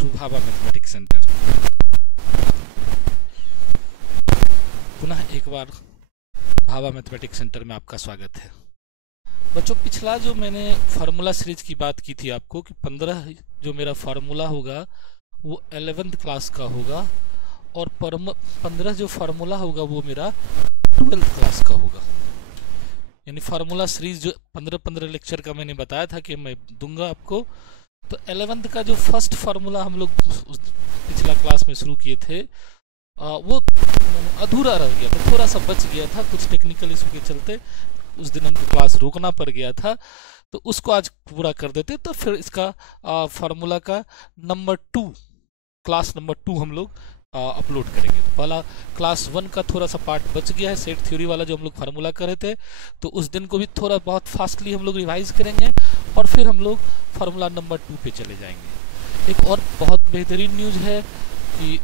To Bhabha mathematics centre. पुनः एक बार Bhabha mathematics centre में आपका स्वागत है। बच्चों, पिछला जो मैंने फार्मूला सीरीज की बात की थी आपको कि 15 जो मेरा फार्मूला होगा वो 11th क्लास का होगा और 15 जो फार्मूला होगा वो मेरा 12th क्लास का होगा। यानी फार्मूला सीरीज जो 15 लेक्चर का मैंने बताया था कि मैं दूंगा आपको, तो 11th का जो फर्स्ट फार्मूला हम लोग पिछला क्लास में शुरू किए थे वो अधूरा रह गया था, थोड़ा सा बच गया था, कुछ टेक्निकल इशू के चलते उस दिन हमको क्लास रोकना पड़ गया था, तो उसको आज पूरा कर देते। तो फिर इसका फार्मूला का क्लास नंबर 2 हम लोग अपलोड करेंगे। तो पहला क्लास 1 का थोड़ा सा पार्ट बच गया है, सेट थ्योरी वाला जो हम लोग फार्मूला कर रहे थे, तो उस दिन को भी थोड़ा बहुत फास्टली हम लोग रिवाइज करेंगे और फिर हम लोग फार्मूला नंबर 2 पे चले जाएंगे। एक और बहुत बेहतरीन न्यूज़ है कि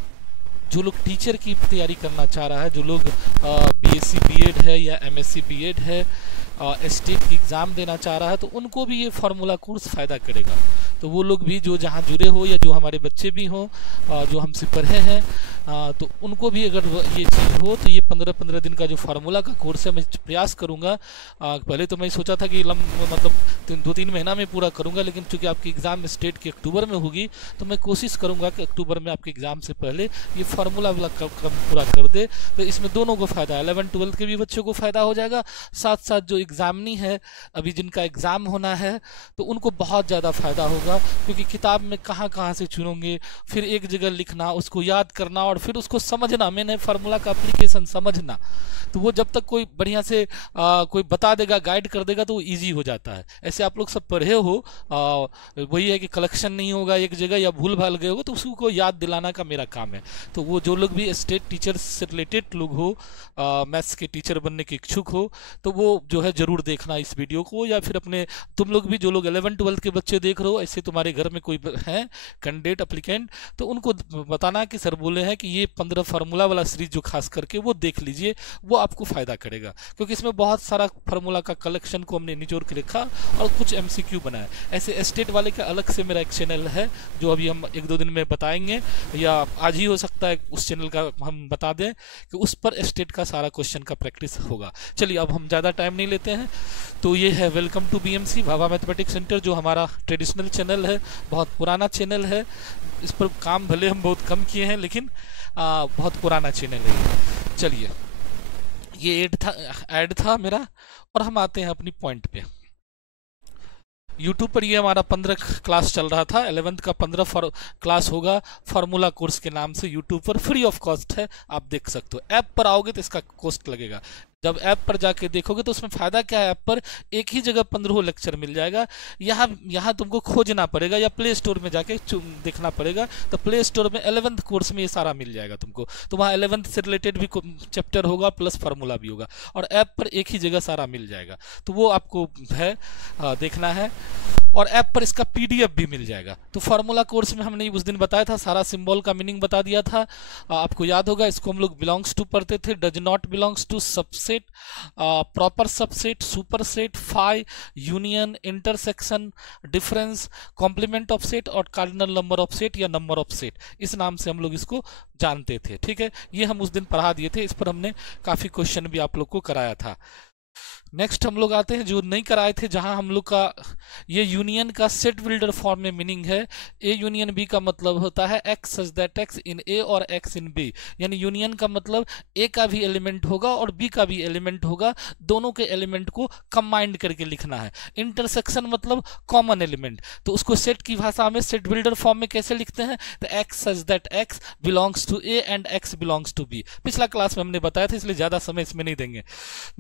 जो लोग टीचर की तैयारी करना चाह रहा है, जो लोग बीएससी बीएड है या एमएससी बीएड है, स्टेट की एग्ज़ाम देना चाह रहा है, तो उनको भी ये फार्मूला कोर्स फ़ायदा करेगा। तो वो लोग भी जो जहाँ जुड़े हो या जो हमारे बच्चे भी हों जो हमसे पढ़े हैं, तो उनको भी अगर ये चीज़ हो तो ये 15 दिन का जो फार्मूला का कोर्स है मैं प्रयास करूँगा। पहले तो मैं सोचा था कि मतलब 2-3 महीना में पूरा करूँगा, लेकिन चूँकि आपकी एग्ज़ाम स्टेट की अक्टूबर में होगी तो मैं कोशिश करूँगा कि अक्टूबर में आपके एग्ज़ाम से पहले ये फार्मूला वाला क्रम पूरा कर दे। तो इसमें दोनों को फ़ायदा है, 11-12 के भी बच्चों को फ़ायदा हो जाएगा, साथ साथ जो एग्ज़ामिनी है अभी जिनका एग्ज़ाम होना है तो उनको बहुत ज़्यादा फ़ायदा होगा, क्योंकि किताब में कहाँ से चुनोगे, फिर एक जगह लिखना, उसको याद करना और फिर उसको समझना, मैंने फार्मूला का एप्लीकेशन समझना, तो वो जब तक कोई बढ़िया से कोई बता देगा, गाइड कर देगा, तो वो ईजी हो जाता है। ऐसे आप लोग सब पढ़े हो, वही है कि कलेक्शन नहीं होगा एक जगह या भूल भाल गए हो, तो उसको याद दिलाना का मेरा काम है। तो वो जो लोग भी स्टेट टीचर से रिलेटेड लोग हो, मैथ्स के टीचर बनने के इच्छुक हो, तो वो जो है ज़रूर देखना इस वीडियो को, या फिर अपने तुम लोग भी जो लोग 11-12 के बच्चे देख रहे हो, ऐसे तुम्हारे घर में कोई है कैंडिडेट एप्लीकेंट, तो उनको बताना कि सर बोले हैं कि ये 15 फार्मूला वाला सीरीज जो खास करके वो देख लीजिए, वो आपको फ़ायदा करेगा, क्योंकि इसमें बहुत सारा फार्मूला का कलेक्शन को हमने निचोड़ के रखा और कुछ MCQ बनाया। ऐसे स्टेट वाले का अलग से मेरा एक चैनल है जो अभी हम 1-2 दिन में बताएंगे, या आज ही हो सकता है उस चैनल का हम बता दें कि उस पर स्टेट का सारा क्वेश्चन का प्रैक्टिस होगा। चलिए अब हम ज़्यादा टाइम नहीं लेते हैं, तो ये है welcome to BMC Bhabha mathematics centre, जो हमारा ट्रेडिशनल चैनल है, बहुत पुराना चैनल है। इस पर काम भले हम बहुत कम किए हैं, लेकिन बहुत पुराना चैनल है। चलिए, ये ऐड था मेरा, और हम आते हैं अपनी पॉइंट पे। YouTube पर ये हमारा 15 क्लास चल रहा था, 11th का 15 क्लास होगा फार्मूला कोर्स के नाम से, YouTube पर फ्री ऑफ कॉस्ट है, आप देख सकते हो। ऐप पर आओगे तो इसका कॉस्ट लगेगा। जब ऐप पर जाके देखोगे तो उसमें फ़ायदा क्या है, ऐप पर एक ही जगह 15 लेक्चर मिल जाएगा। यहाँ तुमको खोजना पड़ेगा या प्ले स्टोर में जाके देखना पड़ेगा, तो प्ले स्टोर में 11th कोर्स में ये सारा मिल जाएगा तुमको, तो वहाँ 11th से रिलेटेड भी चैप्टर होगा प्लस फार्मूला भी होगा, और ऐप पर एक ही जगह सारा मिल जाएगा, तो वो आपको है देखना है। और ऐप पर इसका PDF भी मिल जाएगा। तो फार्मूला कोर्स में हमने उस दिन बताया था, सारा सिंबल का मीनिंग बता दिया था, आपको याद होगा। इसको हम लोग बिलोंग्स टू पढ़ते थे, does not belongs to, subset, proper subset, superset, phi, union, intersection, difference, complement of set और कार्डिनल नंबर ऑफ सेट या नंबर ऑफ सेट, इस नाम से हम लोग इसको जानते थे। ठीक है, ये हम उस दिन पढ़ा दिए थे, इस पर हमने काफ़ी क्वेश्चन भी आप लोग को कराया था। नेक्स्ट हम लोग आते हैं जो नहीं कराए थे, जहां हम लोग का ये यूनियन का सेट बिल्डर फॉर्म में मीनिंग है। ए यूनियन बी का मतलब होता है एक्स सच दैट एक्स इन ए और एक्स इन बी, यानी यूनियन का मतलब ए का भी एलिमेंट होगा और बी का भी एलिमेंट होगा, दोनों के एलिमेंट को कंबाइंड करके लिखना है। इंटरसेक्शन मतलब कॉमन एलिमेंट, तो उसको सेट की भाषा में सेट बिल्डर फॉर्म में कैसे लिखते हैं, तो x such that x belongs to A and x belongs to B. पिछला क्लास में हमने बताया था, इसलिए ज़्यादा समय इसमें नहीं देंगे।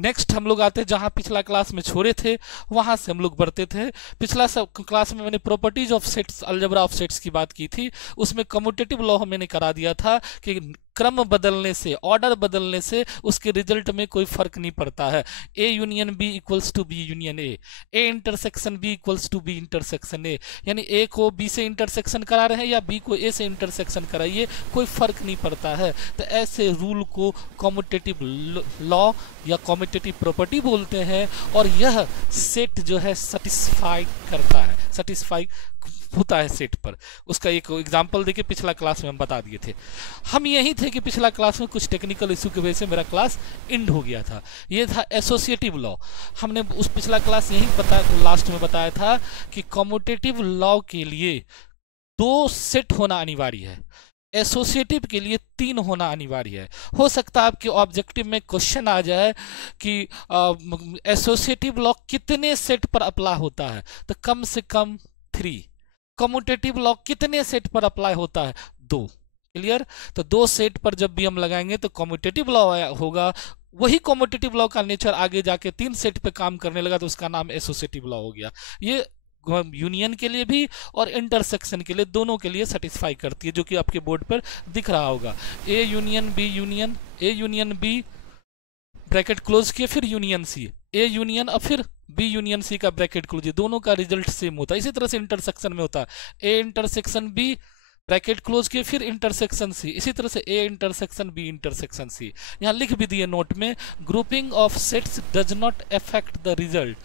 नेक्स्ट हम लोग आते हैं जहां पिछला क्लास में छोड़े थे, वहां से हम लोग बढ़ते थे। पिछला क्लास में मैंने properties of sets, algebra of sets की बात की थी, उसमें कम्यूटेटिव लॉ मैंने करा दिया था कि क्रम बदलने से, ऑर्डर बदलने से उसके रिजल्ट में कोई फर्क नहीं पड़ता है। A union B equals to B union A, A intersection B equals to B intersection A, यानी ए को बी से इंटरसेक्शन करा रहे हैं या बी को ए से इंटरसेक्शन कराइए, कोई फर्क नहीं पड़ता है। तो ऐसे रूल को कम्यूटेटिव लॉ या कम्यूटेटिव प्रॉपर्टी बोलते हैं, और यह सेट जो है सेटिस्फाई करता है, सेटिस्फाई होता है सेट पर। उसका एक एग्जांपल देके पिछला क्लास में हम बता दिए थे। हम यही थे कि पिछला क्लास में कुछ टेक्निकल इशू की वजह से मेरा क्लास एंड हो गया था। ये था एसोसिएटिव लॉ। हमने उस पिछला क्लास यही लास्ट में बताया था कि कम्यूटेटिव लॉ के लिए 2 सेट होना अनिवार्य है, एसोसिएटिव के लिए 3 होना अनिवार्य है। हो सकता है आपके ऑब्जेक्टिव में क्वेश्चन आ जाए कि एसोसिएटिव लॉ कितने सेट पर अप्लाई होता है, तो कम से कम 3। कम्यूटेटिव लॉ कितने सेट पर अप्लाई होता है, 2। क्लियर? तो 2 सेट पर जब भी हम लगाएंगे तो कम्यूटेटिव लॉ होगा। वही कम्यूटेटिव लॉ का नेचर आगे जाके 3 सेट पे काम करने लगा तो उसका नाम एसोसिएटिव लॉ हो गया। ये यूनियन के लिए भी और इंटरसेक्शन के लिए, दोनों के लिए सेटिस्फाई करती है, जो कि आपके बोर्ड पर दिख रहा होगा। A union B union, A union B bracket close किए, फिर यूनियन सी, ए यूनियन और फिर बी यूनियन सी का ब्रैकेट क्लोज, दोनों का रिजल्ट सेम होता है। इसी तरह से इंटरसेक्शन में होता है, A intersection B bracket close किए, फिर इंटरसेक्शन सी, इसी तरह से A intersection B intersection C. यहाँ लिख भी दिए नोट में, grouping of sets does not affect the result.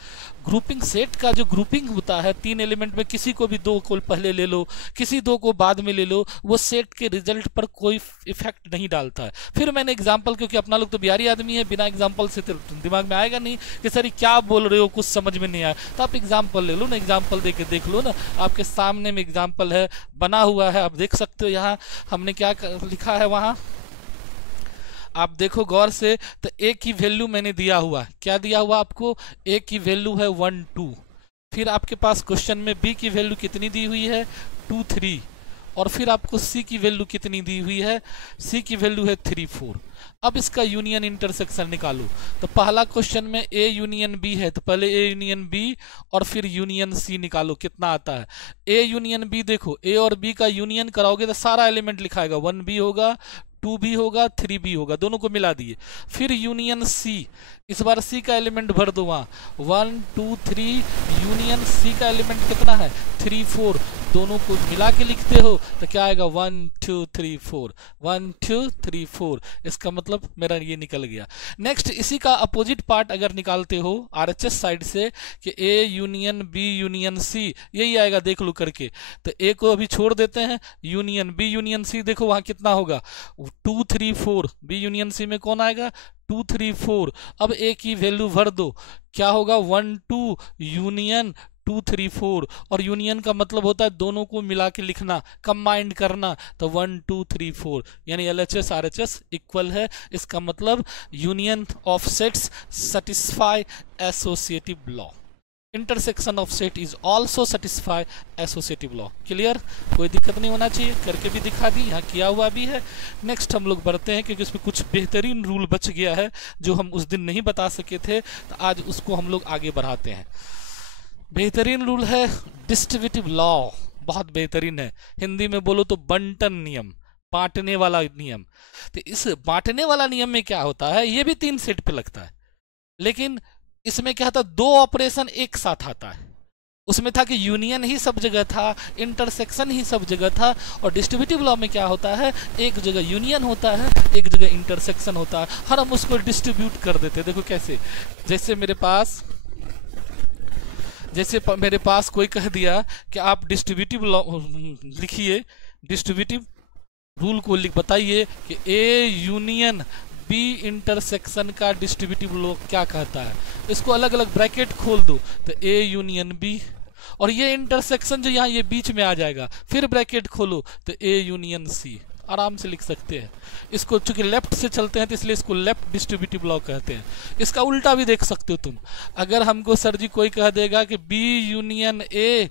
Grouping set का जो ग्रुपिंग होता है 3 एलिमेंट में, किसी को भी 2 को पहले ले लो, किसी 2 को बाद में ले लो, वो सेट के रिजल्ट पर कोई इफेक्ट नहीं डालता है। फिर मैंने एग्जाम्पल, क्योंकि अपना लोग तो बिहारी आदमी है, बिना एग्जाम्पल से तो दिमाग में आएगा नहीं कि सर क्या बोल रहे हो, कुछ समझ में नहीं आया, तो आप एग्जाम्पल ले लो ना, एग्जाम्पल दे के देख लो ना। आपके सामने में एग्जाम्पल है, बना हुआ है, आप देख सकते हो। यहाँ हमने क्या लिखा है, वहाँ आप देखो गौर से, तो ए की वैल्यू मैंने दिया हुआ, क्या दिया हुआ आपको, ए की वैल्यू है 1 2। फिर आपके पास क्वेश्चन में बी की वैल्यू कितनी दी हुई है, 2 3। और फिर आपको सी की वैल्यू कितनी दी हुई है, सी की वैल्यू है 3 4। अब इसका यूनियन इंटरसेक्शन निकालो। तो पहला क्वेश्चन में ए यूनियन बी है, तो पहले ए यूनियन बी और फिर यूनियन सी निकालो, कितना आता है। ए यूनियन बी, देखो ए और बी का यूनियन कराओगे तो सारा एलिमेंट लिखाएगा, 1 बी होगा, 2 बी होगा, 3 बी होगा, दोनों को मिला दिए। फिर यूनियन सी, इस बार सी का एलिमेंट भर दो वहाँ, 1 2 3। यूनियन सी का एलिमेंट कितना है, 3 4। दोनों को मिला के लिखते हो तो क्या आएगा, 1 2 3 4, 1 2 3 4। इसका मतलब मेरा ये निकल गया। नेक्स्ट, इसी का अपोजिट पार्ट अगर निकालते हो आरएचएस साइड से कि A union B union C, यही आएगा, देख लो करके। तो ए को अभी छोड़ देते हैं, यूनियन बी यूनियन सी, देखो वहां कितना होगा, 2 3 4। बी यूनियन सी में कौन आएगा, 2 3 4। अब ए की वैल्यू भर दो, क्या होगा, 1 2 यूनियन 2 3 4। और यूनियन का मतलब होता है दोनों को मिला के लिखना, कंबाइंड करना, तो 1 2 3 4, यानी एलएचएस आरएचएस इक्वल है। इसका मतलब union of sets satisfy associative law. Intersection of set is also satisfy associative law. Clear? कोई दिक्कत नहीं होना चाहिए, करके भी दिखा दी, यहाँ किया हुआ भी है। नेक्स्ट हम लोग बढ़ते हैं, क्योंकि इसमें कुछ बेहतरीन रूल बच गया है जो हम उस दिन नहीं बता सके थे, तो आज उसको हम लोग आगे बढ़ाते हैं। बेहतरीन रूल है डिस्ट्रीब्यूटिव लॉ, बहुत बेहतरीन है। हिंदी में बोलो तो बंटन नियम, बांटने वाला नियम। तो इस बांटने वाला नियम में क्या होता है, ये भी 3 सेट पे लगता है, लेकिन इसमें क्या था, 2 ऑपरेशन एक साथ आता है। उसमें था कि यूनियन ही सब जगह था, इंटरसेक्शन ही सब जगह था। और डिस्ट्रीब्यूटिव लॉ में क्या होता है, एक जगह यूनियन होता है, एक जगह इंटरसेक्शन होता है, और हम उसको डिस्ट्रीब्यूट कर देते हैं। देखो कैसे, जैसे मेरे पास कोई कह दिया कि आप डिस्ट्रीब्यूटिव लॉ लिखिए, डिस्ट्रीब्यूटिव रूल को बताइए कि ए यूनियन बी इंटरसेक्शन का डिस्ट्रीब्यूटिव लॉ क्या कहता है। इसको अलग अलग ब्रैकेट खोल दो, तो ए यूनियन बी, और ये इंटरसेक्शन जो यहाँ ये बीच में आ जाएगा, फिर ब्रैकेट खोलो तो ए यूनियन सी। आराम से लिख सकते हैं इसको, चूंकि लेफ्ट से चलते हैं तो इसलिए इसको लेफ्ट डिस्ट्रीब्यूटिव लॉ कहते हैं। इसका उल्टा भी देख सकते हो तुम। अगर हमको सर जी कोई कह देगा कि B union A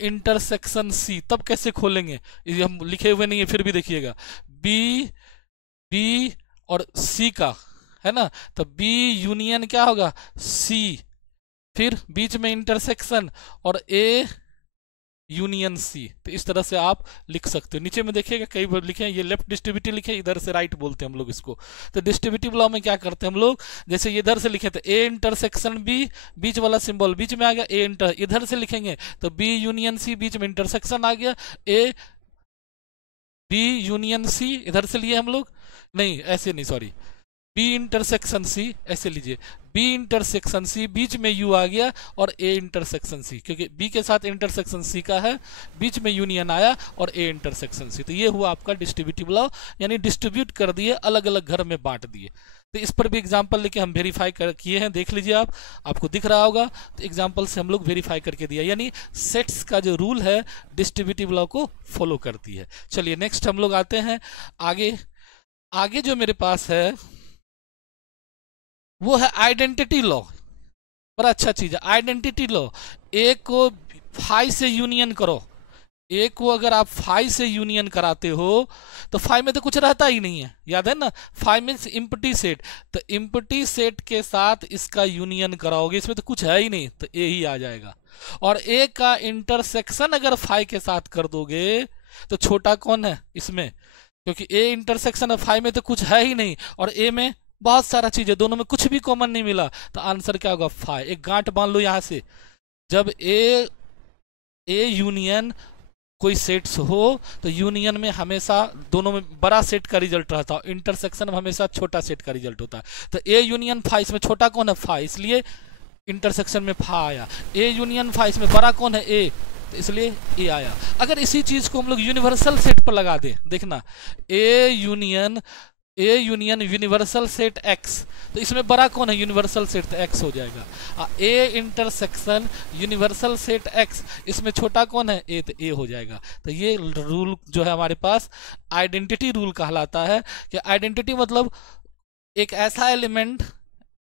intersection C, तब कैसे खोलेंगे, ये हम लिखे हुए नहीं है, फिर भी देखिएगा, बी और सी का है ना, तो बी यूनियन क्या होगा, सी, फिर बीच में इंटरसेक्शन और ए यूनियन सी। तो इस तरह से आप लिख सकते हो। नीचे में देखिएगा कई बार लिखे हैं, ये लेफ्ट डिस्ट्रीब्यूटिव लिखे, इधर से राइट बोलते हैं हम लोग इसको। तो डिस्ट्रीब्यूटिव लॉ में क्या करते हैं हम लोग, जैसे इधर से लिखे तो ए इंटरसेक्शन बी, बीच वाला सिंबल बीच में आ गया, ए इंटर, इधर से लिखेंगे तो बी यूनियन सी, बीच में इंटरसेक्शन आ गया, ए बी यूनियन सी, इधर से लिए हम लोग, नहीं ऐसे नहीं, सॉरी, बी इंटरसेक्शन सी, ऐसे लीजिए बी इंटरसेक्शन सी, बीच में यू आ गया, और ए इंटरसेक्शन सी, क्योंकि बी के साथ इंटरसेक्शन सी का है, बीच में यूनियन आया और ए इंटरसेक्शन सी। तो ये हुआ आपका डिस्ट्रीब्यूटिव लॉ, यानी डिस्ट्रीब्यूट कर दिए, अलग अलग घर में बांट दिए। तो इस पर भी एग्जाम्पल लेके हम वेरीफाई किए हैं, देख लीजिए आप, आपको दिख रहा होगा। तो एग्जाम्पल से हम लोग वेरीफाई करके दिया, यानी सेट्स का जो रूल है डिस्ट्रीब्यूटिव लॉ को फॉलो करती है। चलिए नेक्स्ट हम लोग आते हैं आगे। आगे जो मेरे पास है वो है आइडेंटिटी लॉ। बड़ा अच्छा चीज है आइडेंटिटी लॉ। ए को फाई से यूनियन करो, ए को अगर आप फाई से यूनियन कराते हो तो फाई में तो कुछ रहता ही नहीं है, याद है ना, फाई मीन्स इम्प्टी सेट। तो इम्प्टी सेट के साथ इसका यूनियन कराओगे, इसमें तो कुछ है ही नहीं, तो ए ही आ जाएगा। और ए का इंटरसेक्शन अगर फाई के साथ कर दोगे तो छोटा कौन है इसमें, क्योंकि ए इंटरसेक्शन फाई में तो कुछ है ही नहीं, और ए में बहुत सारा चीज है, दोनों में कुछ भी कॉमन नहीं मिला, तो आंसर क्या होगा फाई। एक गांठ बांध लो यहां से, जब ए यूनियन कोई सेट्स हो तो यूनियन में हमेशा दोनों में बड़ा सेट का रिजल्ट रहता है, इंटरसेक्शन में हमेशा छोटा सेट का रिजल्ट होता है। तो ए यूनियन फाई, इसमें छोटा कौन है फाई, इसलिए इंटरसेक्शन में फा आया। ए यूनियन फाई, इसमें बड़ा कौन है ए, तो इसलिए ए आया। अगर इसी चीज को हम लोग यूनिवर्सल सेट पर लगा दें, देखना A union universal set x, तो इसमें बड़ा कौन है यूनिवर्सल सेट, तो एक्स हो जाएगा। A intersection universal set x, इसमें छोटा कौन है ए, तो ए हो जाएगा। तो ये रूल जो है हमारे पास आइडेंटिटी रूल कहलाता है, कि आइडेंटिटी मतलब एक ऐसा एलिमेंट,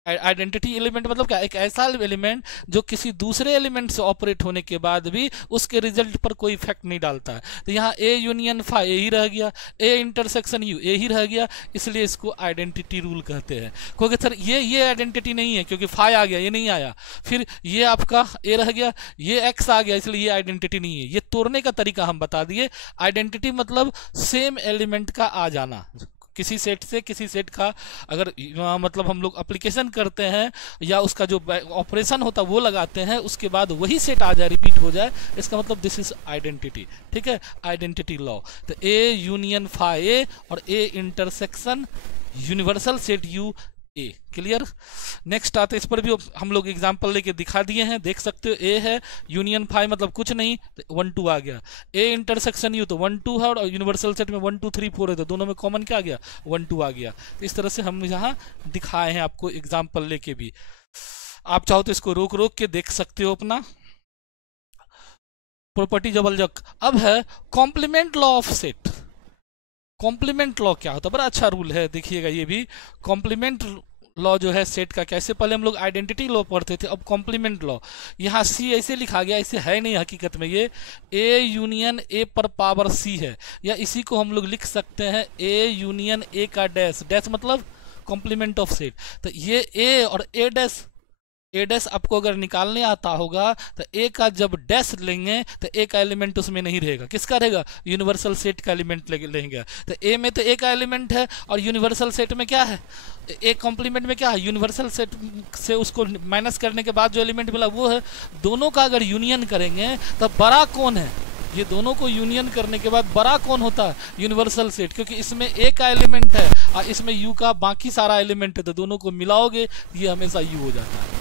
आइडेंटिटी एलिमेंट मतलब क्या, एक ऐसा एलिमेंट जो किसी दूसरे एलिमेंट से ऑपरेट होने के बाद भी उसके रिजल्ट पर कोई इफेक्ट नहीं डालता है। तो यहाँ ए यूनियन फा ए ही रह गया, ए इंटरसेक्शन यू ए ही रह गया, इसलिए इसको आइडेंटिटी रूल कहते हैं। क्योंकि सर ये आइडेंटिटी नहीं है, क्योंकि फा आ गया, ये नहीं आया, फिर ये आपका ए रह गया, ये एक्स आ गया, इसलिए ये आइडेंटिटी नहीं है। ये तोड़ने का तरीका हम बता दिए। आइडेंटिटी मतलब सेम एलिमेंट का आ जाना, किसी सेट से किसी सेट का अगर मतलब हम लोग एप्लीकेशन करते हैं या उसका जो ऑपरेशन होता है वो लगाते हैं, उसके बाद वही सेट आ जाए, रिपीट हो जाए, इसका मतलब दिस इज आइडेंटिटी। ठीक है, आइडेंटिटी लॉ। तो ए यूनियन फा ए और A intersection universal set U A, clear. Next आते इस पर भी हम लोग एग्जांपल लेके दिखा दिए हैं, देख सकते हो। ए है यूनियन फाई मतलब कुछ नहीं, तो 1 2 आ गया। ए इंटरसेक्शन यू तो 1 2 है, और यूनिवर्सल सेट में 1 2 3 4 है, तो दोनों में कॉमन क्या आ गया 1 2 आ गया। तो इस तरह से हम यहाँ दिखाए हैं आपको एग्जाम्पल लेके भी। आप चाहो तो इसको रोक रोक के देख सकते हो अपना प्रॉपर्टी जबल जक। अब है complement law of set. Complement law क्या होता है, बड़ा अच्छा रूल है, देखिएगा ये भी। कॉम्प्लीमेंट लॉ जो है सेट का, कैसे पहले हम लोग आइडेंटिटी लॉ पढ़ते थे, अब कॉम्प्लीमेंट लॉ। यहाँ सी ऐसे लिखा गया, ऐसे है नहीं हकीकत में, ये ए यूनियन ए पर पावर सी है, या इसी को हम लोग लिख सकते हैं ए यूनियन ए का डैश, डैश मतलब कॉम्प्लीमेंट ऑफ सेट। तो ये ए और ए डैश आपको अगर निकालने आता होगा तो ए का जब डैश लेंगे तो ए का एलिमेंट उसमें नहीं रहेगा, किसका रहेगा, यूनिवर्सल सेट का एलिमेंट लेंगे। तो ए में तो ए का एलिमेंट है, और यूनिवर्सल सेट में क्या है, ए कॉम्प्लीमेंट में क्या है, यूनिवर्सल सेट से उसको माइनस करने के बाद जो एलिमेंट मिला वो है। दोनों का अगर यूनियन करेंगे तो बड़ा कौन है, ये दोनों को यूनियन करने के बाद बड़ा कौन होता है, यूनिवर्सल सेट, क्योंकि इसमें ए का एलिमेंट है और इसमें यू का बाकी सारा एलिमेंट है, तो दोनों को मिलाओगे ये हमेशा यू हो जाता है।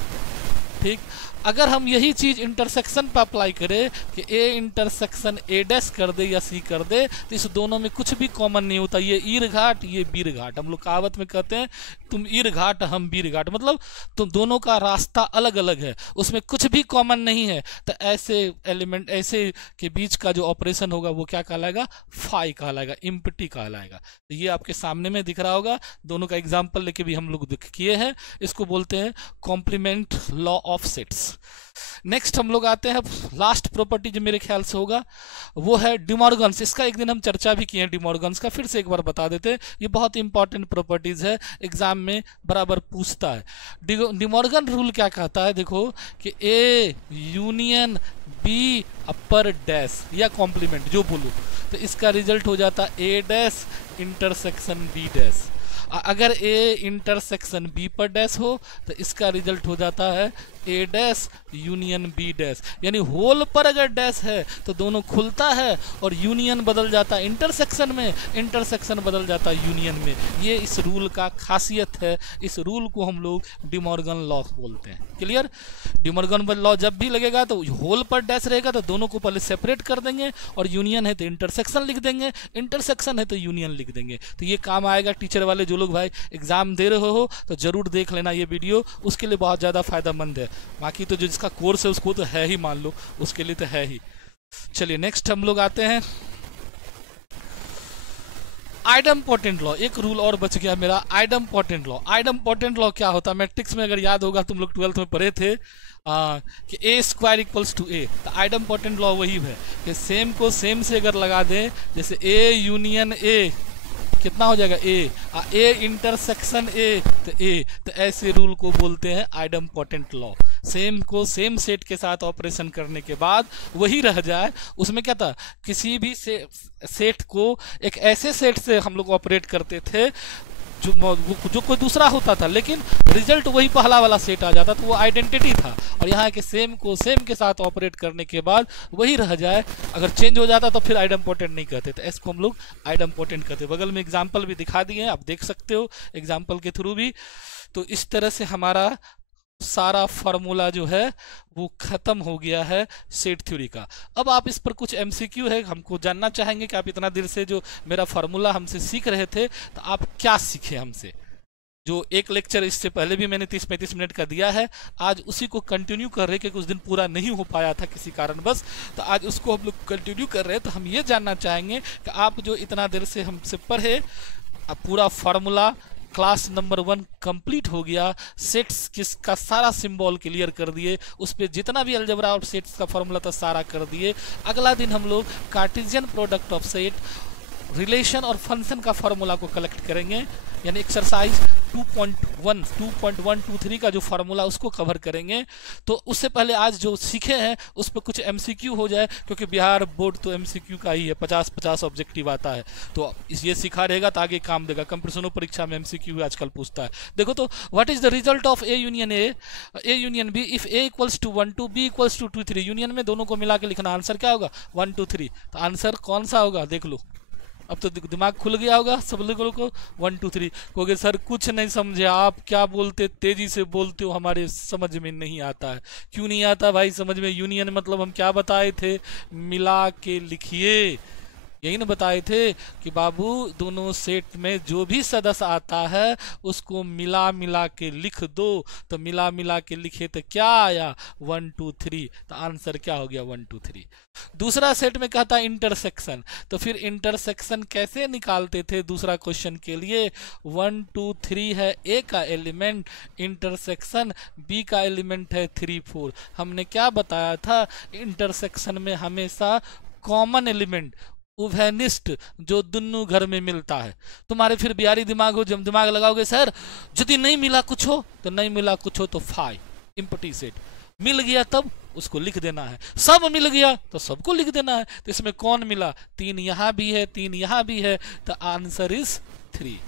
ठीक, अगर हम यही चीज इंटरसेक्शन पे अप्लाई करें कि ए इंटरसेक्शन ए डैश कर दे या सी कर दे, तो इस दोनों में कुछ भी कॉमन नहीं होता। ये ईर घाट, ये बीर घाट, हम लोग कहावत में कहते हैं तुम ईर घाट हम बीर घाट, मतलब तुम दोनों का रास्ता अलग अलग है, उसमें कुछ भी कॉमन नहीं है। तो ऐसे एलिमेंट, ऐसे के बीच का जो ऑपरेशन होगा वो क्या कहलाएगा, फाई कहलाएगा, इम्पटी कहलाएगा। तो ये आपके सामने में दिख रहा होगा, दोनों का एग्जाम्पल लेके भी हम लोग किए हैं। इसको बोलते हैं complement law of sets. Next हम लोग आते हैं लास्ट प्रॉपर्टी जो मेरे ख्याल से होगा, वो है डिमॉर्गन्स। इसका एक दिन हम चर्चा भी किए हैं डिमॉर्गन्स का, फिर से एक बार बता देते हैं। ये बहुत इंपॉर्टेंट प्रॉपर्टीज है, एग्जाम में बराबर पूछता है। डिमॉर्गन रूल क्या कहता है, देखो कि A union B upper dash या कॉम्प्लीमेंट जो बोलो, तो इसका रिजल्ट हो जाता है A dash intersection B dash. अगर ए इंटरसेक्शन बी पर डैश हो तो इसका रिजल्ट हो जाता है A dash union B dash, यानी होल पर अगर डैश है तो दोनों खुलता है और यूनियन बदल जाता है इंटरसेक्शन में, इंटरसेक्शन बदल जाता है यूनियन में। ये इस रूल का खासियत है। इस रूल को हम लोग डिमॉर्गन लॉ बोलते हैं। क्लियर? डिमॉर्गन लॉ जब भी लगेगा तो होल पर डैश रहेगा तो दोनों को पहले सेपरेट कर देंगे, और यूनियन है तो इंटरसेक्शन लिख देंगे, इंटरसेक्शन है तो यूनियन लिख देंगे। तो ये काम आएगा टीचर वाले जो लोग भाई एग्जाम दे रहे हो तो जरूर देख लेना ये वीडियो, उसके लिए बहुत ज़्यादा फायदेमंद है। बाकी तो जिसका कोर्स है उसको तो है ही, मान लो उसके लिए तो है ही। चलिए नेक्स्ट हम लोग आते हैं आइडम्पोर्टेंट लॉ। एक रूल और बच गया मेरा, आइडम्पोर्टेंट लॉ। आइडम्पोर्टेंट लॉ क्या होता है? मैट्रिक्स में अगर याद होगा, तुम लोग 12th में पढ़े थे कि ए स्क्वायर इक्वल्स टू ए। तो आइडम्पोर्टेंट लॉ वही है कि सेम को सेम से अगर लगा दें, जैसे ए यूनियन ए कितना हो जाएगा ए, ए इंटरसेक्शन ए तो ए, तो ऐसे रूल को बोलते हैं आइडम्पोर्टेंट लॉ। सेम को सेम सेट के साथ ऑपरेशन करने के बाद वही रह जाए। उसमें क्या था, किसी भी सेट को एक ऐसे सेट से हम लोग ऑपरेट करते थे जो कोई दूसरा होता था, लेकिन रिजल्ट वही पहला वाला सेट आ जाता, तो वो आइडेंटिटी था। और यहाँ के सेम को सेम के साथ ऑपरेट करने के बाद वही रह जाए, अगर चेंज हो जाता तो फिर आइडम्पोर्टेंट नहीं कहते, तो इसको हम लोग आइडम्पोर्टेंट कहते। बगल में एग्जाम्पल भी दिखा दिए हैं, आप देख सकते हो एग्जाम्पल के थ्रू भी। तो इस तरह से हमारा सारा फार्मूला जो है वो खत्म हो गया है सेट थ्योरी का। अब आप इस पर कुछ एमसीक्यू है, हमको जानना चाहेंगे कि आप इतना देर से जो मेरा फार्मूला हमसे सीख रहे थे तो आप क्या सीखे हमसे। जो एक लेक्चर इससे पहले भी मैंने 30-35 मिनट का दिया है, आज उसी को कंटिन्यू कर रहे हैं, क्योंकि उस दिन पूरा नहीं हो पाया था किसी कारणवश, तो आज उसको हम लोग कंटिन्यू कर रहे हैं। तो हम ये जानना चाहेंगे कि आप जो इतना देर से हमसे पढ़े, पूरा फार्मूला क्लास नंबर 1 कंप्लीट हो गया, सेट्स किसका सारा सिंबल क्लियर कर दिए, उस पर जितना भी अलजेब्रा और सेट्स का फार्मूला था सारा कर दिए। अगला दिन हम लोग Cartesian product of set, relation और फंक्शन का फार्मूला को कलेक्ट करेंगे, यानी एक्सरसाइज 2.123 का जो फार्मूला उसको कवर करेंगे। तो उससे पहले आज जो सीखे हैं उस पर कुछ एमसीक्यू हो जाए, क्योंकि बिहार बोर्ड तो एमसीक्यू का ही है, 50-50 ऑब्जेक्टिव आता है, तो ये सीखा रहेगा तो आगे काम देगा। कंपटीशनों परीक्षा में एमसीक्यू आजकल पूछता है। देखो तो what is the result of A union union B if A equals to 1 2 B equals to 2 3। Union में दोनों को मिला के लिखना, आंसर क्या होगा 1 2 3। तो आंसर कौन सा होगा देख लो, अब तो दिमाग खुल गया होगा सब लोगों को। 1 2 3 कहोगे सर कुछ नहीं समझे, आप क्या बोलते, तेजी से बोलते हो, हमारे समझ में नहीं आता है। क्यों नहीं आता भाई समझ में? यूनियन मतलब हम क्या बताए थे, मिला के लिखिए, यही ना बताए थे कि बाबू दोनों सेट में जो भी सदस्य आता है उसको मिला मिला के लिख दो। तो मिला मिला के लिखे तो क्या आया 1 2 3, तो आंसर क्या हो गया 1 2 3। दूसरा सेट में कहता है इंटरसेक्शन, तो फिर इंटरसेक्शन कैसे निकालते थे दूसरा क्वेश्चन के लिए? 1 2 3 है ए का एलिमेंट, इंटरसेक्शन बी का एलिमेंट है 3 4। हमने क्या बताया था, इंटरसेक्शन में हमेशा कॉमन एलिमेंट उभयनिष्ठ जो दोनों घर में मिलता है। तुम्हारे फिर बिहारी दिमाग हो, जब दिमाग लगाओगे सर यदि नहीं मिला कुछ हो तो नहीं मिला कुछ हो तो फाई इम्पटी सेट, मिल गया तब उसको लिख देना है, सब मिल गया तो सबको लिख देना है। तो इसमें कौन मिला, 3 यहाँ भी है 3 यहाँ भी है, तो आंसर इज 3।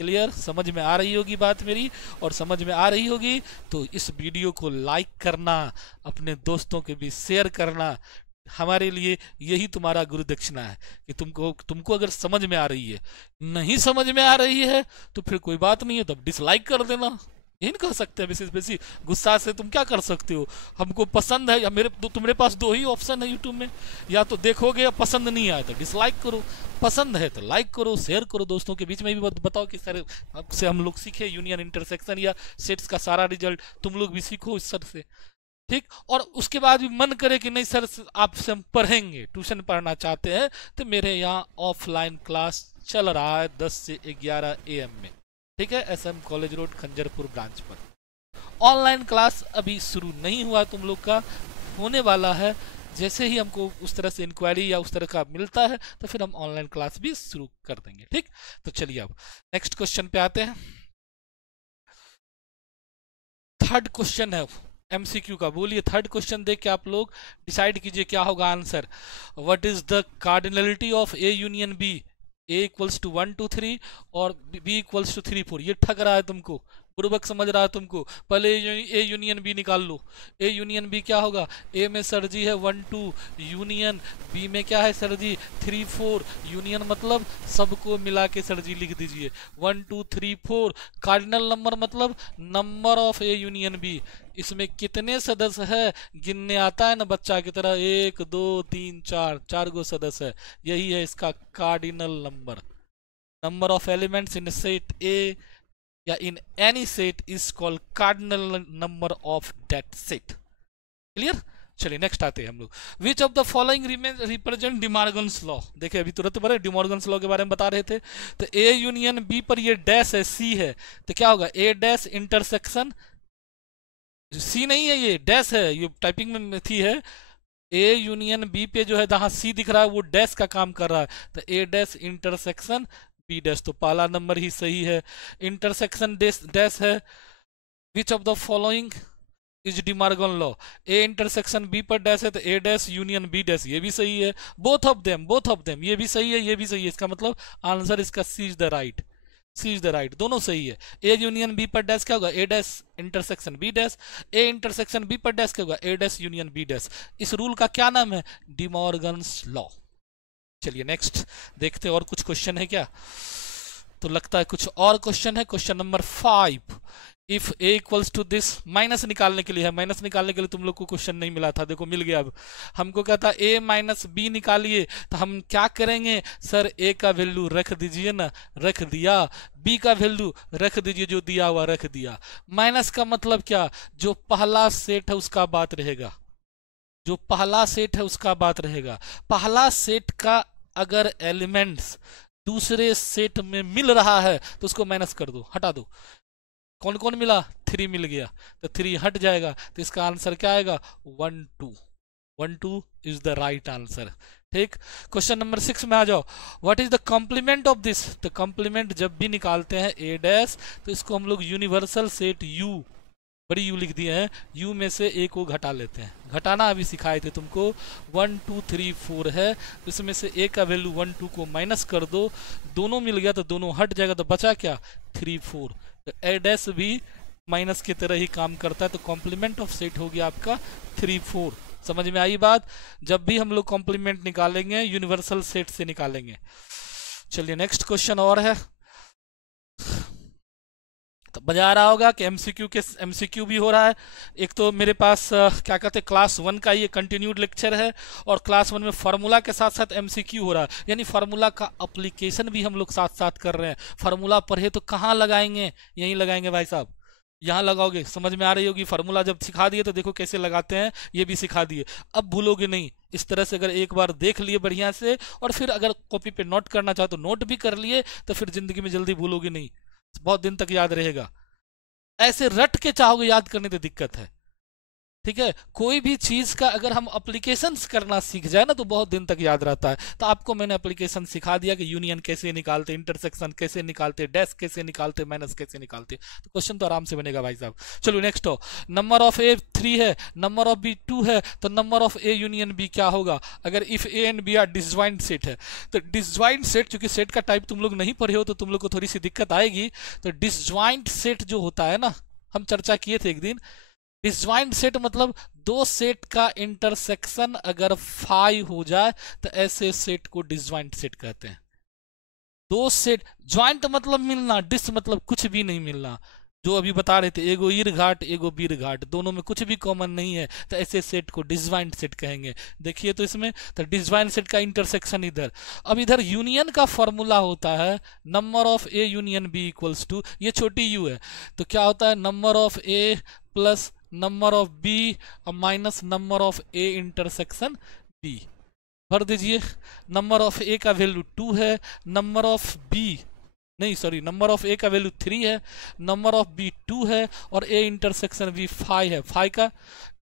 क्लियर? समझ में आ रही होगी बात मेरी, और समझ में आ रही होगी तो इस वीडियो को लाइक करना, अपने दोस्तों के भी शेयर करना। हमारे लिए यही तुम्हारा गुरु दक्षिणा है कि तुमको अगर समझ में आ रही है, नहीं समझ में आ रही है तो फिर कोई बात नहीं है, तब डिसलाइक कर देना, यही कर सकते हैं। बेसी गुस्सा से तुम क्या कर सकते हो, हमको पसंद है या तुम्हारे पास 2 ही ऑप्शन है यूट्यूब में, या तो देखोगे या पसंद नहीं आया तो डिसलाइक करो, पसंद है तो लाइक करो, शेयर करो, दोस्तों के बीच में भी बताओ कि सर आपसे हम लोग सीखे यूनियन इंटरसेक्शन या सेट्स का सारा रिजल्ट, तुम लोग भी सीखो इस सर से, ठीक। और उसके बाद भी मन करे कि नहीं सर आपसे हम पढ़ेंगे, ट्यूशन पढ़ना चाहते हैं, तो मेरे यहाँ ऑफलाइन क्लास चल रहा है 10 से 11 AM में, ठीक है, SM college road Khanjarpur branch पर। ऑनलाइन क्लास अभी शुरू नहीं हुआ, तुम लोग का होने वाला है। जैसे ही हमको उस तरह से इंक्वायरी या उस तरह का मिलता है तो फिर हम ऑनलाइन क्लास भी शुरू कर देंगे, ठीक। तो चलिए अब नेक्स्ट क्वेश्चन पे आते हैं। थर्ड क्वेश्चन है MCQ का, बोलिए थर्ड क्वेश्चन देख के आप लोग डिसाइड कीजिए क्या होगा answer. What is the cardinality of A union B A equals to 1 2 3 और बी इक्वल्स टू 3 4। ये ठग रहा है तुमको, बुर्बक समझ रहा है तुमको। पहले ए यूनियन बी निकाल लो। ए यूनियन बी क्या होगा? ए में सर जी है 1 2 यूनियन, बी में क्या है सर जी 3 4 यूनियन, मतलब सबको मिला के सर जी लिख दीजिए 1 2 3 4। कार्डिनल नंबर मतलब number of A union B. इसमें कितने सदस्य है गिनने आता है ना बच्चा की तरह, 1 2 3 4, 4 गो सदस्य है। यही है इसका cardinal number. Number of elements in set A या in any set is called cardinal number of that set. Clear? चलिए नेक्स्ट आते हैं हम लोग। Which of the following represent De Morgan's law. देखिए अभी तुरंत बारे डिमॉर्गन्स लॉ के बारे में बता रहे थे। तो ए यूनियन बी पर ये डैश है, सी है, तो क्या होगा? ए डैश इंटरसेक्शन, सी नहीं है ये डैश है, ये टाइपिंग में थी है। ए यूनियन बी पे जो है जहां सी दिख रहा है वो डैश का काम कर रहा है, तो A dash intersection B dash, तो पहला नंबर ही सही है। इंटरसेक्शन डैश है। Which of the following is De Morgan law. A intersection B पर डैश है तो A dash union B dash, ये भी सही है। बोथ ऑफ देम, ये भी सही है, ये भी सही है। इसका मतलब आंसर इसका C is the right, C is the right, दोनों सही है। ए यूनियन बी पर डैश क्या होगा? A dash intersection B dash. A intersection B पर डैश क्या होगा? A dash union B dash. इस रूल का क्या नाम है? De Morgan's law. चलिए नेक्स्ट देखते हैं और कुछ क्वेश्चन है क्या। तो लगता है कुछ और क्वेश्चन है। Question number 5, if A equals to this, minus निकालने के लिए है। माइनस निकालने के लिए तुम लोग को क्वेश्चन नहीं मिला था, देखो मिल गया। अब हमको कहता ए माइनस बी निकालिए, तो हम क्या करेंगे? सर ए का वैल्यू रख दीजिए ना, रख दिया। बी का वैल्यू रख दीजिए, जो दिया हुआ रख दिया। माइनस का मतलब क्या? जो पहला सेट है उसका बात रहेगा, जो पहला सेट है उसका बात रहेगा। पहला सेट का अगर एलिमेंट्स दूसरे सेट में मिल रहा है तो उसको माइनस कर दो, हटा दो। कौन कौन मिला? 3 मिल गया, तो 3 हट जाएगा, तो इसका आंसर क्या आएगा? 1 2। 1 2 इज द राइट आंसर। ठीक। क्वेश्चन नंबर 6 में आ जाओ। What is the complement of this. तो कॉम्प्लीमेंट जब भी निकालते हैं ए डैश, तो इसको हम लोग यूनिवर्सल सेट यू, बड़ी यू लिख दिए हैं, यू में से ए को घटा लेते हैं। घटाना अभी सिखाए थे तुमको। 1 2 3 4 है, इसमें से ए का वैल्यू 1 2 को माइनस कर दो, दोनों मिल गया तो दोनों हट जाएगा, तो बचा क्या? 3 4। तो ए डैश भी माइनस की तरह ही काम करता है, तो कॉम्प्लीमेंट ऑफ सेट हो गया आपका 3 4। समझ में आई बात? जब भी हम लोग कॉम्प्लीमेंट निकालेंगे यूनिवर्सल सेट से निकालेंगे। चलिए नेक्स्ट क्वेश्चन और है। तो मजा आ रहा होगा कि एमसीक्यू भी हो रहा है। एक तो मेरे पास क्या कहते हैं क्लास 1 का ये कंटिन्यूड लेक्चर है, और क्लास 1 में फार्मूला के साथ साथ एमसीक्यू हो रहा है, यानी फार्मूला का अप्लीकेशन भी हम लोग साथ साथ कर रहे हैं। फार्मूला पढ़े तो कहाँ लगाएंगे? यहीं लगाएंगे भाई साहब, यहाँ लगाओगे। समझ में आ रही होगी। फार्मूला जब सिखा दिए तो देखो कैसे लगाते हैं, ये भी सिखा दिए, अब भूलोगे नहीं। इस तरह से अगर एक बार देख लिए बढ़िया से, और फिर अगर कॉपी पे नोट करना चाहो तो नोट भी कर लिए, तो फिर जिंदगी में जल्दी भूलोगे नहीं, बहुत दिन तक याद रहेगा। ऐसे रट के चाहोगे याद करने तो दिक्कत है। ठीक है, कोई भी चीज का अगर हम एप्लीकेशंस करना सीख जाए ना तो बहुत दिन तक याद रहता है। तो आपको मैंने एप्लीकेशन सिखा दिया कि यूनियन कैसे निकालते, इंटरसेक्शन कैसे निकालते, डैश कैसे निकालते, माइनस कैसे निकालते। तो क्वेश्चन तो आराम से बनेगा भाई साहब। चलो नेक्स्ट हो। नंबर ऑफ ए 3 है, नंबर ऑफ बी 2 है, तो number of A union B क्या होगा? अगर if A and B are disjoint set है, तो डिसजॉइंट सेट, चूंकि सेट का टाइप तुम लोग नहीं पढ़े हो तो तुम लोग को थोड़ी सी दिक्कत आएगी। तो डिसजॉइंट सेट जो होता है ना, हम चर्चा किए थे एक दिन। डिसजॉइंट सेट मतलब दो सेट का इंटरसेक्शन अगर 5 हो जाए तो ऐसे सेट को डिसजॉइंट सेट कहते हैं। दो सेट, ज्वाइंट मतलब मिलना, डिस मतलब कुछ भी नहीं मिलना, जो अभी बता रहे थे, एगो ईर घाट एगो बीर घाट, दोनों में कुछ भी कॉमन नहीं है, तो ऐसे सेट को डिसजॉइंट सेट कहेंगे। देखिए तो इसमें तो डिसजॉइंट सेट का इंटरसेक्शन इधर। अब इधर यूनियन का फॉर्मूला होता है number of A union B equals to, ये छोटी यू है तो क्या होता है? Number of A plus number of B minus number of A intersection B. भर दीजिए। नंबर ऑफ ए का वैल्यू 2 है, नंबर ऑफ बी नहीं सॉरी नंबर ऑफ ए का वैल्यू 3 है, नंबर ऑफ बी 2 है, और ए इंटरसेक्शन बी 5 है। 5 का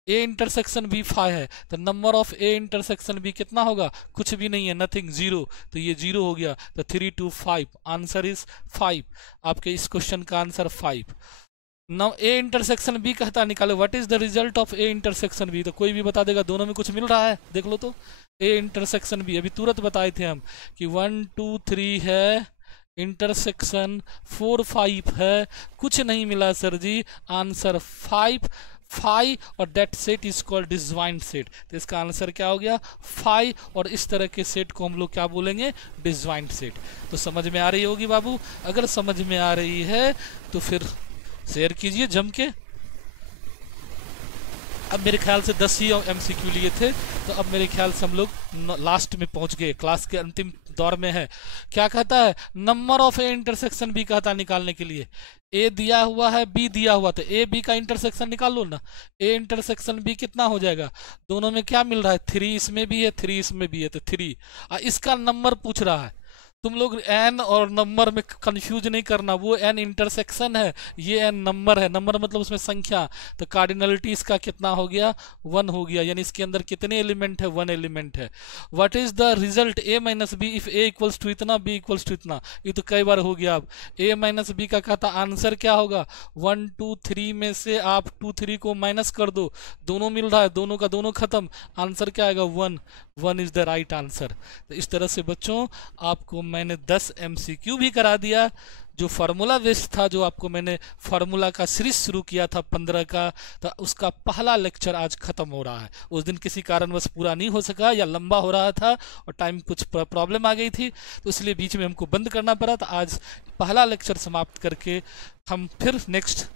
ए इंटरसेक्शन बी 5 है, तो number of A intersection B कितना होगा? कुछ भी नहीं है, नथिंग, 0। तो ये 0 हो गया, तो 3 2 5, आंसर इज 5। आपके इस क्वेश्चन का answer 5। Now A intersection B कहता है निकालो what is the result of A intersection B. तो कोई भी बता देगा, दोनों में कुछ मिल रहा है, देख लो तो। ए इंटरसेक्शन बी अभी तुरंत बताए थे हम कि 1 2 3 है, इंटरसेक्शन 4 5 है, कुछ नहीं मिला सर जी, आंसर 5 और that set is called disjoint set. तो इसका आंसर क्या हो गया 5, और इस तरह के सेट को हम लोग क्या बोलेंगे, डिसजॉइंट सेट। तो समझ में आ रही होगी बाबू, अगर समझ में आ रही है तो फिर शेयर कीजिए जम के। अब मेरे ख्याल से 10 ही एमसीक्यू लिए थे, तो अब मेरे ख्याल से हम लोग लास्ट में पहुंच गए, क्लास के अंतिम दौर में है। क्या कहता है, number of A intersection B कहता है निकालने के लिए। ए दिया हुआ है, बी दिया हुआ, तो ए बी का इंटरसेक्शन निकाल लो ना। ए इंटरसेक्शन बी कितना हो जाएगा, दोनों में क्या मिल रहा है, 3 इसमें भी है, 3 इसमें भी है, तो 3। इसका नंबर पूछ रहा है। तुम लोग एन और नंबर में कंफ्यूज नहीं करना, वो एन इंटरसेक्शन है, ये एन नंबर है, नंबर मतलब उसमें संख्या। तो कार्डिनलिटी इसका कितना हो गया, 1 हो गया, यानी इसके अंदर कितने एलिमेंट है, 1 एलिमेंट है। What is the result A minus B if A equals to इतना, बी इक्वल्स टू इतना। ये तो कई बार हो गया। अब ए माइनस बी का कहता आंसर क्या होगा, 1 2 3 में से आप 2 3 को माइनस कर दो, दोनों मिल रहा है, दोनों का दोनों खत्म, आंसर क्या आएगा 1 इज द राइट आंसर। तो इस तरह से बच्चों आपको मैंने 10 एमसीक्यू भी करा दिया, जो फार्मूला बेस्ड था, जो आपको मैंने फार्मूला का सीरीज शुरू किया था 15 का, तो उसका पहला लेक्चर आज खत्म हो रहा है। उस दिन किसी कारणवश पूरा नहीं हो सका या लंबा हो रहा था और टाइम कुछ प्रॉब्लम आ गई थी, तो इसलिए बीच में हमको बंद करना पड़ा। तो आज पहला लेक्चर समाप्त करके हम फिर नेक्स्ट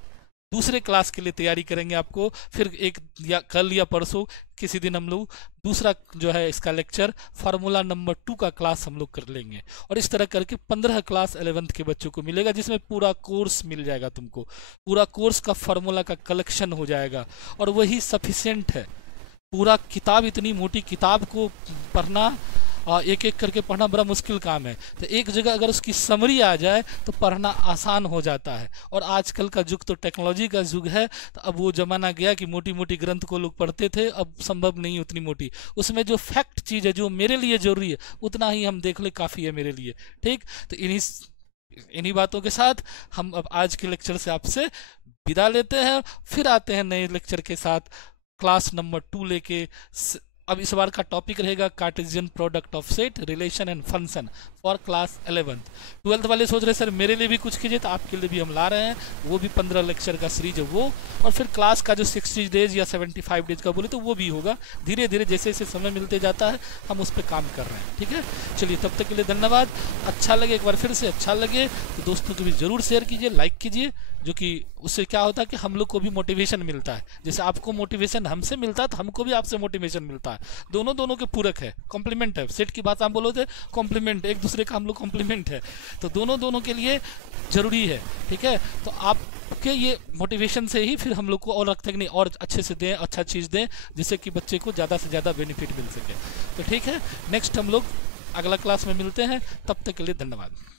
दूसरे क्लास के लिए तैयारी करेंगे। आपको फिर एक या कल या परसों किसी दिन हम लोग दूसरा जो है इसका लेक्चर फार्मूला नंबर 2 का क्लास हम लोग कर लेंगे, और इस तरह करके 15 क्लास 11th के बच्चों को मिलेगा, जिसमें पूरा कोर्स मिल जाएगा तुमको, पूरा कोर्स का फार्मूला का कलेक्शन हो जाएगा, और वही सफिशिएंट है। पूरा किताब, इतनी मोटी किताब को पढ़ना, एक एक करके पढ़ना बड़ा मुश्किल काम है। तो एक जगह अगर उसकी समरी आ जाए तो पढ़ना आसान हो जाता है। और आजकल का युग तो टेक्नोलॉजी का युग है, तो अब वो जमाना गया कि मोटी मोटी ग्रंथ को लोग पढ़ते थे, अब संभव नहीं उतनी मोटी। उसमें जो फैक्ट चीज़ है, जो मेरे लिए जरूरी है, उतना ही हम देख ले, काफ़ी है मेरे लिए। ठीक, तो इन्हीं बातों के साथ हम अब आज के लेक्चर से आपसे विदा लेते हैं, फिर आते हैं नए लेक्चर के साथ क्लास नंबर 2 लेके। अब इस बार का टॉपिक रहेगा Cartesian product of set, relation and function for class 11th। 12th वाले सोच रहे सर मेरे लिए भी कुछ कीजिए, तो आपके लिए भी हम ला रहे हैं, वो भी 15 लेक्चर का सीरीज है वो। और फिर क्लास का जो 60 डेज या 75 डेज का बोले तो वो भी होगा, धीरे धीरे जैसे जैसे समय मिलते जाता है हम उस पर काम कर रहे हैं। ठीक है, चलिए तब तक के लिए धन्यवाद। अच्छा लगे, एक बार फिर से अच्छा लगे तो दोस्तों को भी ज़रूर शेयर कीजिए, लाइक कीजिए, जो कि उससे क्या होता है कि हम लोग को भी मोटिवेशन मिलता है। जैसे आपको मोटिवेशन हमसे मिलता है, तो हमको भी आपसे मोटिवेशन मिलता है। दोनों के पूरक है, कॉम्प्लीमेंट है। सेट की बात हम बोलो थे, कॉम्प्लीमेंट, एक दूसरे का हम लोग कॉम्प्लीमेंट है, तो दोनों के लिए जरूरी है। ठीक है, तो आपके ये मोटिवेशन से ही फिर हम लोग को और लगता है कि नहीं और अच्छे से दें, अच्छा चीज़ दें, जिससे कि बच्चे को ज़्यादा से ज़्यादा बेनिफिट मिल सके। तो ठीक है, नेक्स्ट हम लोग अगला क्लास में मिलते हैं, तब तक के लिए धन्यवाद।